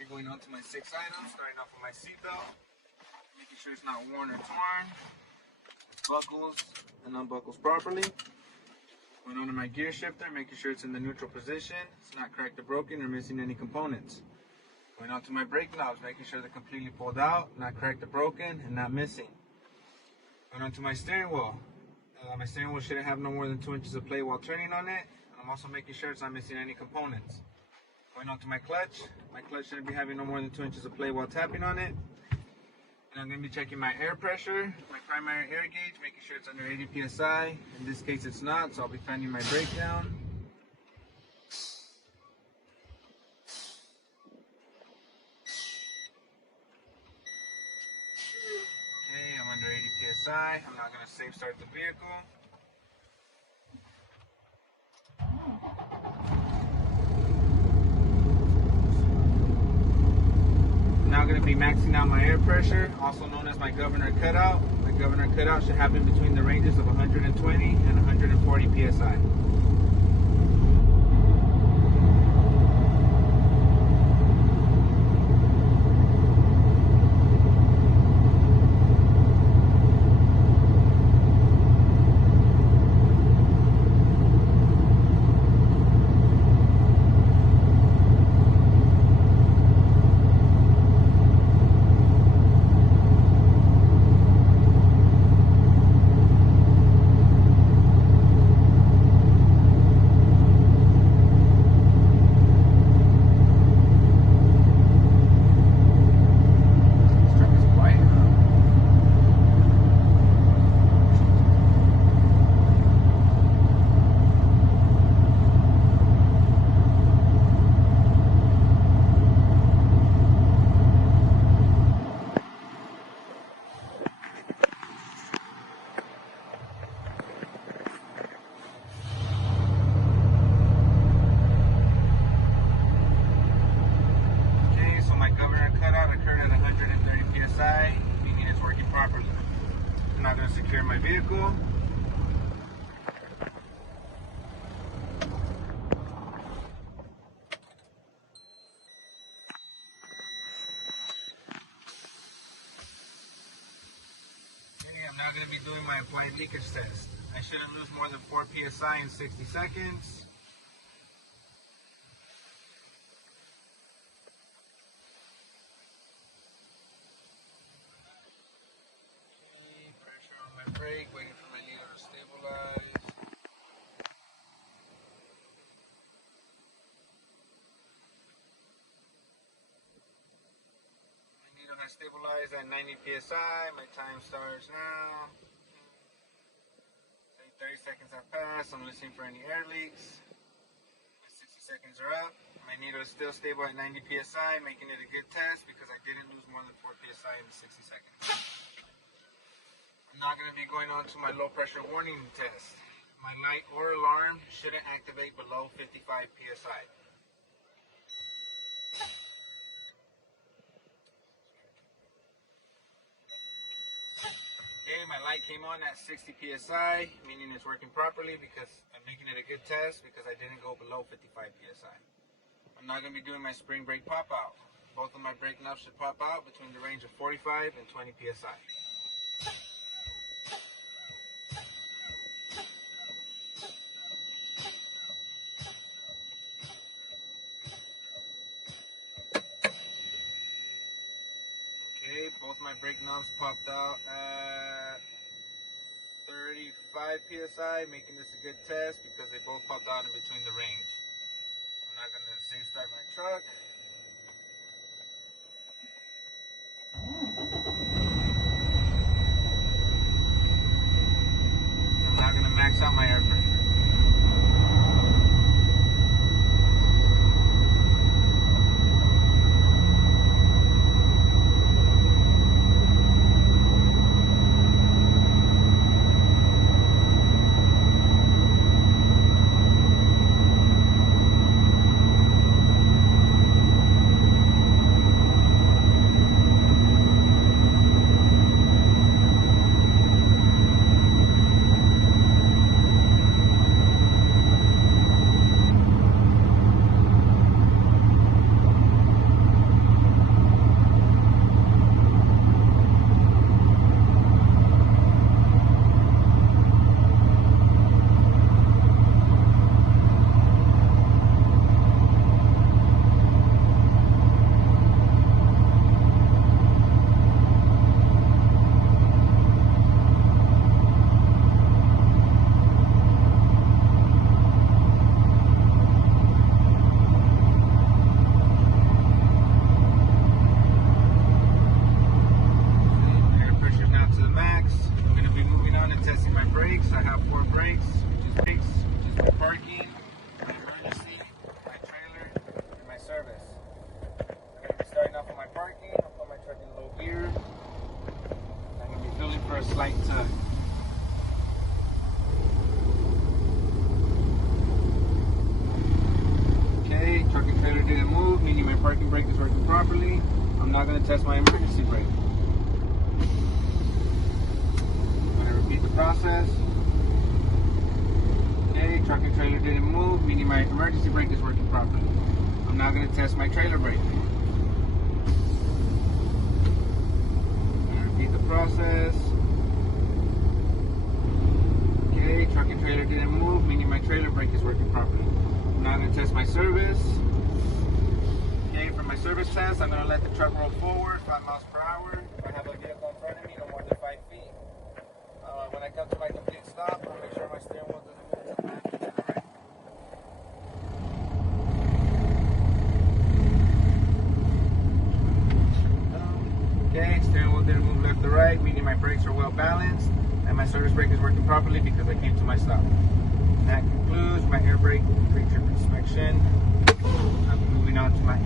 be going on to my 6 items, starting off with my seatbelt, making sure it's not worn or torn, buckles and unbuckles properly. Going on to my gear shifter, making sure it's in the neutral position, it's not cracked or broken or missing any components. Going on to my brake knobs, making sure they're completely pulled out, not cracked or broken, and not missing. Going on to my steering wheel. My steering wheel shouldn't have no more than 2 inches of play while turning on it. And I'm also making sure it's not missing any components. Going on to my clutch shouldn't be having no more than 2 inches of play while tapping on it. And I'm going to be checking my air pressure, my primary air gauge, making sure it's under 80 psi. In this case it's not, so I'll be fanning my brake down. Okay, I'm under 80 psi. I'm now going to safe start the vehicle. Now going to be maxing out my air pressure, also known as my governor cutout. My governor cutout should happen between the ranges of 120 and 140 psi. Meaning it's working properly. I'm now going to secure my vehicle. Okay, I'm now going to be doing my applied leakage test. I shouldn't lose more than 4 psi in 60 seconds. Brake, waiting for my needle to stabilize. My needle has stabilized at 90 psi. My time starts now. 30 seconds have passed. I'm listening for any air leaks. My 60 seconds are up. My needle is still stable at 90 psi, making it a good test because I didn't lose more than 4 psi in 60 seconds. I'm not going to be going on to my low pressure warning test. My light or alarm shouldn't activate below 55 psi. Okay, my light came on at 60 psi, meaning it's working properly because I'm making it a good test because I didn't go below 55 psi. I'm not going to be doing my spring brake pop out. Both of my brake knobs should pop out between the range of 45 and 20 psi. Okay, both my brake knobs popped out at 35 psi, making this a good test because they both popped out in between the range. I'm not going to safe start my truck. I'm not going to max out my air pressure. I'm now going to test my emergency brake. I'm going to repeat the process. Okay, truck and trailer didn't move, meaning my emergency brake is working properly. I'm now going to test my trailer brake. I'm going to repeat the process. Okay, truck and trailer didn't move, meaning my trailer brake is working properly. I'm now going to test my service. Okay, for my service test, I'm going to let the truck roll forward 5 miles per hour. If I have a vehicle in front of me, no more than 5 feet. When I come to my complete stop, I'll make sure my steering wheel doesn't move to the left or to the right. Okay, steering wheel didn't move left or right, meaning my brakes are well balanced and my service brake is working properly because I came to my stop. And that concludes my air brake pre-trip inspection. I'm moving on to my